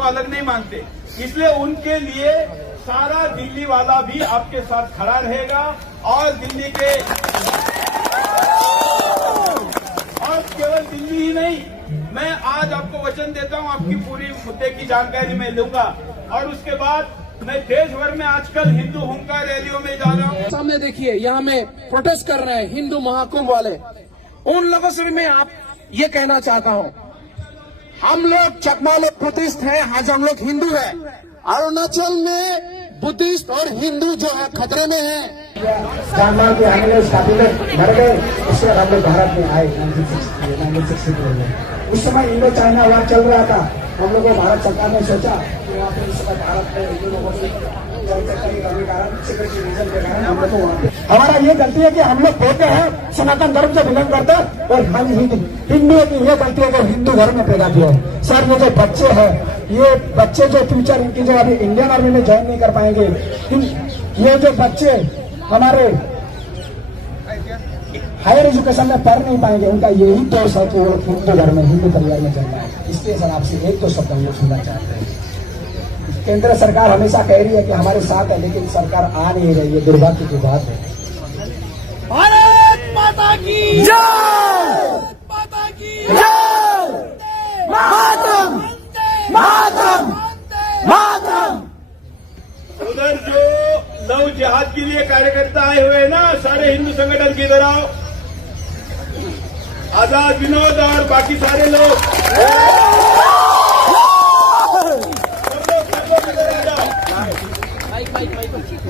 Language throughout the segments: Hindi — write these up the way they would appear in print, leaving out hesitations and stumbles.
को अलग नहीं मानते, इसलिए उनके लिए सारा दिल्ली वाला भी आपके साथ खड़ा रहेगा। और दिल्ली के और केवल दिल्ली ही नहीं, मैं आज आपको वचन देता हूं, आपकी पूरी मुद्दे की जानकारी मैं लूंगा और उसके बाद मैं देश भर में आजकल हिंदू हुंकार रैलियों में जा रहा हूं। सामने देखिए, यहाँ में प्रोटेस्ट कर रहे हैं हिंदू महाकुंभ वाले। उन लोगों से भी मैं आप ये कहना चाहता हूँ, हम लोग चकमा लोग बुद्धिस्ट हैं, आज हम लोग हिंदू हैं। अरुणाचल में बुद्धिस्ट और हिंदू जो है खतरे में है। जानवर के आने में काबिल मर गए, उसके बाद हम लोग भारत में आए 1962 में। उस समय इंडो चाइना वार चल रहा था। हम लोगों को भारत सरकार ने सोचा कि वहाँ पे इस समय भारत में हिंदू लोगों की करने कारण सिक्योरिटी रीजन के कारण हम लोग को वहाँ पे हमारा ये गलती है कि हम लोग कहते हैं सनातन धर्म से बिलोंग करते हैं और हम हिंदू की ये गलती है कि हिंदू धर्म में पैदा किया है। सर ये जो बच्चे हैं, ये बच्चे जो फ्यूचर इनकी जो अभी इंडियन आर्मी में ज्वाइन नहीं कर पाएंगे, ये जो बच्चे हमारे हायर एजुकेशन में पढ़ नहीं पाएंगे, उनका यही दोष है कि वो हिंदू धर्म में हिंदू परिवार में जन्मा है। इसलिए सर आपसे एक दो शब्द हम लोग सुनना चाहते हैं। केंद्र सरकार हमेशा कह रही है कि हमारे साथ है, लेकिन सरकार आ नहीं रही है, दुर्भाग्य की बात है। भारत माता की जय, माता की जय, मातरम, मातरम, मातरम। उधर जो लव जिहाद के लिए कार्यकर्ता आए हुए हैं ना, सारे हिंदू संगठन की इधर आओ। आजाद, विनोद और बाकी सारे लोग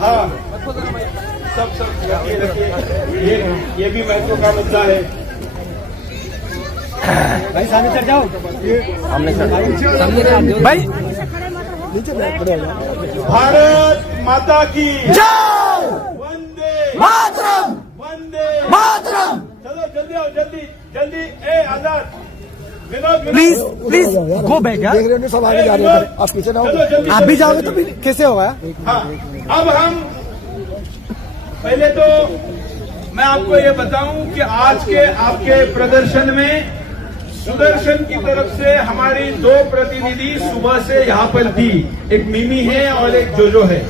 हाँ, सब ये भी महत्व का मुद्दा है। भाई सामने चढ़ जाओ, सामने भाई। भारत माता की जय, वंदे मातरम, वंदे मातरम। चलो जल्दी आओ, जल्दी जल्दी। ए Azad, Vinod, please please go back यार। देख रहे हो सब आगे जा रहे हैं, आप पीछे ना हो। आप भी जाओगे तो फिर कैसे होगा? हाँ, अब हम पहले तो मैं आपको ये बताऊं कि आज के आपके प्रदर्शन में सुदर्शन की तरफ से हमारी दो प्रतिनिधि सुबह से यहाँ पर थी, एक मिमी है और एक जोजो है।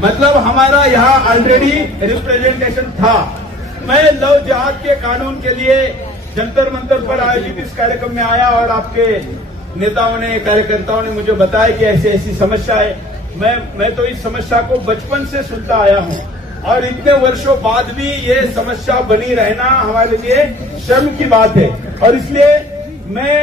मतलब हमारा यहाँ ऑलरेडी रिप्रेजेंटेशन था। मैं लव जिहाद के कानून के लिए जंतर मंतर पर आयोजित इस कार्यक्रम में आया और आपके नेताओं ने, कार्यकर्ताओं ने मुझे बताया कि ऐसी ऐसी समस्या है। मैं तो इस समस्या को बचपन से सुनता आया हूँ और इतने वर्षों बाद भी ये समस्या बनी रहना हमारे लिए शर्म की बात है। और इसलिए मैं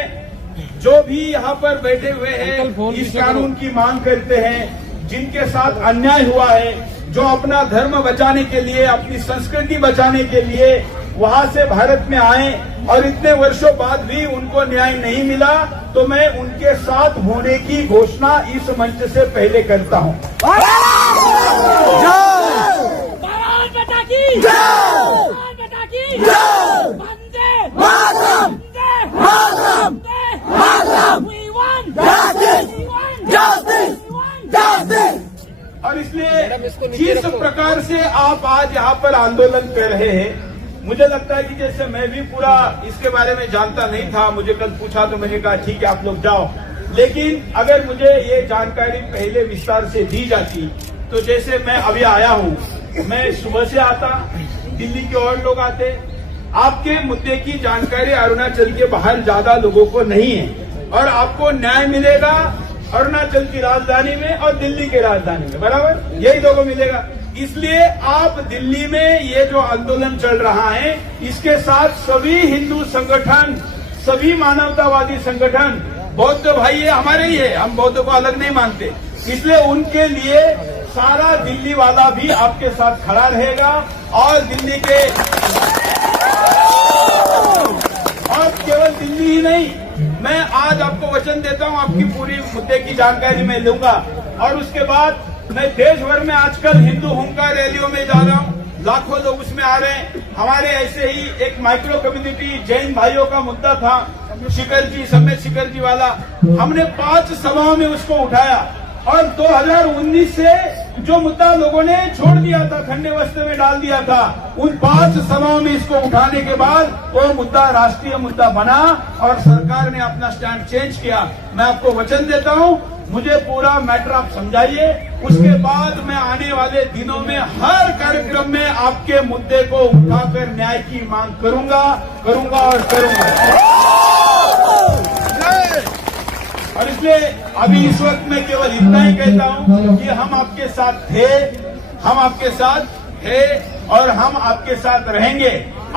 जो भी यहाँ पर बैठे हुए हैं इस कानून की मांग करते हैं, जिनके साथ अन्याय हुआ है, जो अपना धर्म बचाने के लिए, अपनी संस्कृति बचाने के लिए वहां से भारत में आए और इतने वर्षों बाद भी उनको न्याय नहीं मिला, तो मैं उनके साथ होने की घोषणा इस मंच से पहले करता हूं। और इसलिए जिस प्रकार से आप आज यहाँ पर आंदोलन कर रहे हैं, मुझे लगता है कि जैसे मैं भी पूरा इसके बारे में जानता नहीं था, मुझे कल पूछा तो मैंने कहा ठीक है आप लोग जाओ, लेकिन अगर मुझे ये जानकारी पहले विस्तार से दी जाती तो जैसे मैं अभी आया हूँ, मैं सुबह से आता, दिल्ली के और लोग आते, आपके मुद्दे की जानकारी अरुणाचल के बाहर ज्यादा लोगों को नहीं है और आपको न्याय मिलेगा अरुणाचल की राजधानी में और दिल्ली की राजधानी में, बराबर यही दो को मिलेगा। इसलिए आप दिल्ली में ये जो आंदोलन चल रहा है, इसके साथ सभी हिंदू संगठन, सभी मानवतावादी संगठन, बौद्ध भाई ये हमारे ही है, हम बौद्ध को अलग नहीं मानते, इसलिए उनके लिए सारा दिल्ली वाला भी आपके साथ खड़ा रहेगा। और दिल्ली के और केवल दिल्ली ही नहीं, मैं आज आपको वचन देता हूं, आपकी पूरी मुद्दे की जानकारी मैं लूंगा और उसके बाद मैं देश भर में आजकल हिंदू हुंकार रैलियों में जा रहा हूं, लाखों लोग उसमें आ रहे हैं। हमारे ऐसे ही एक माइक्रो कम्युनिटी जैन भाइयों का मुद्दा था, शिखर जी, समेत शिखर जी वाला, हमने 5 सभाओं में उसको उठाया और 2019 से जो मुद्दा लोगों ने छोड़ दिया था, खंडे वस्त्र में डाल दिया था, उन 5 सभाओं में इसको उठाने के बाद वो मुद्दा राष्ट्रीय मुद्दा बना और सरकार ने अपना स्टैंड चेंज किया। मैं आपको वचन देता हूं, मुझे पूरा मैटर आप समझाइए। उसके बाद मैं आने वाले दिनों में हर कार्यक्रम में आपके मुद्दे को उठाकर न्याय की मांग करूंगा और करूंगा। और इसलिए अभी इस वक्त मैं केवल इतना ही कहता हूं कि हम आपके साथ थे, हम आपके साथ है और हम आपके साथ रहेंगे।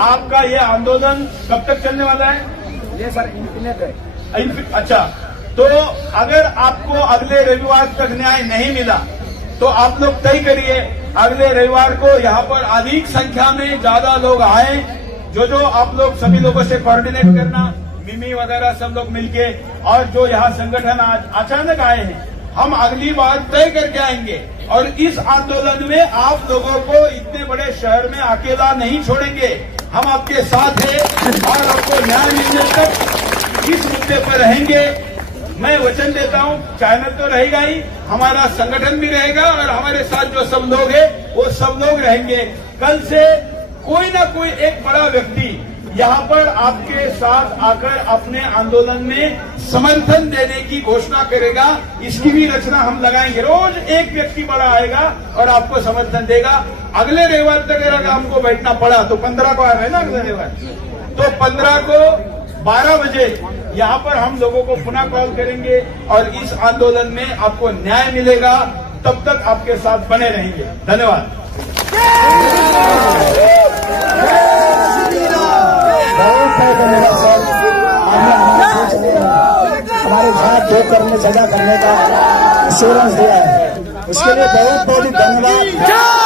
आपका ये आंदोलन कब तक चलने वाला है? ये सर इंफिनिट है। अच्छा, तो अगर आपको अगले रविवार तक न्याय नहीं मिला तो आप लोग तय करिए अगले रविवार को यहाँ पर अधिक संख्या में ज्यादा लोग आए। जो आप लोग सभी लोगों से कोऑर्डिनेट करना, मिमी वगैरह सब लोग मिलके, और जो यहाँ संगठन आज अचानक आए हैं, हम अगली बार तय करके आएंगे और इस आंदोलन में आप लोगों को इतने बड़े शहर में अकेला नहीं छोड़ेंगे। हम आपके साथ हैं और आपको न्याय मिलने तक इस मुद्दे पर रहेंगे। मैं वचन देता हूं, चैनल तो रहेगा ही, हमारा संगठन भी रहेगा और हमारे साथ जो सब लोग हैं वो सब लोग रहेंगे। कल से कोई ना कोई एक बड़ा व्यक्ति यहाँ पर आपके साथ आकर अपने आंदोलन में समर्थन देने की घोषणा करेगा। इसकी भी रचना हम लगाएंगे। रोज एक व्यक्ति बड़ा आएगा और आपको समर्थन देगा। अगले रविवार तक अगर हमको बैठना पड़ा तो 15 को आ रहे हैं ना अगले रविवार, तो 15 को 12 बजे यहाँ पर हम लोगों को पुनः कॉल करेंगे और इस आंदोलन में आपको न्याय मिलेगा। तब तक आपके साथ बने रहेंगे। धन्यवाद। हमारे साथ जो करने सजा करने का एश्योरेंस दिया है, उसके लिए बहुत बहुत धन्यवाद।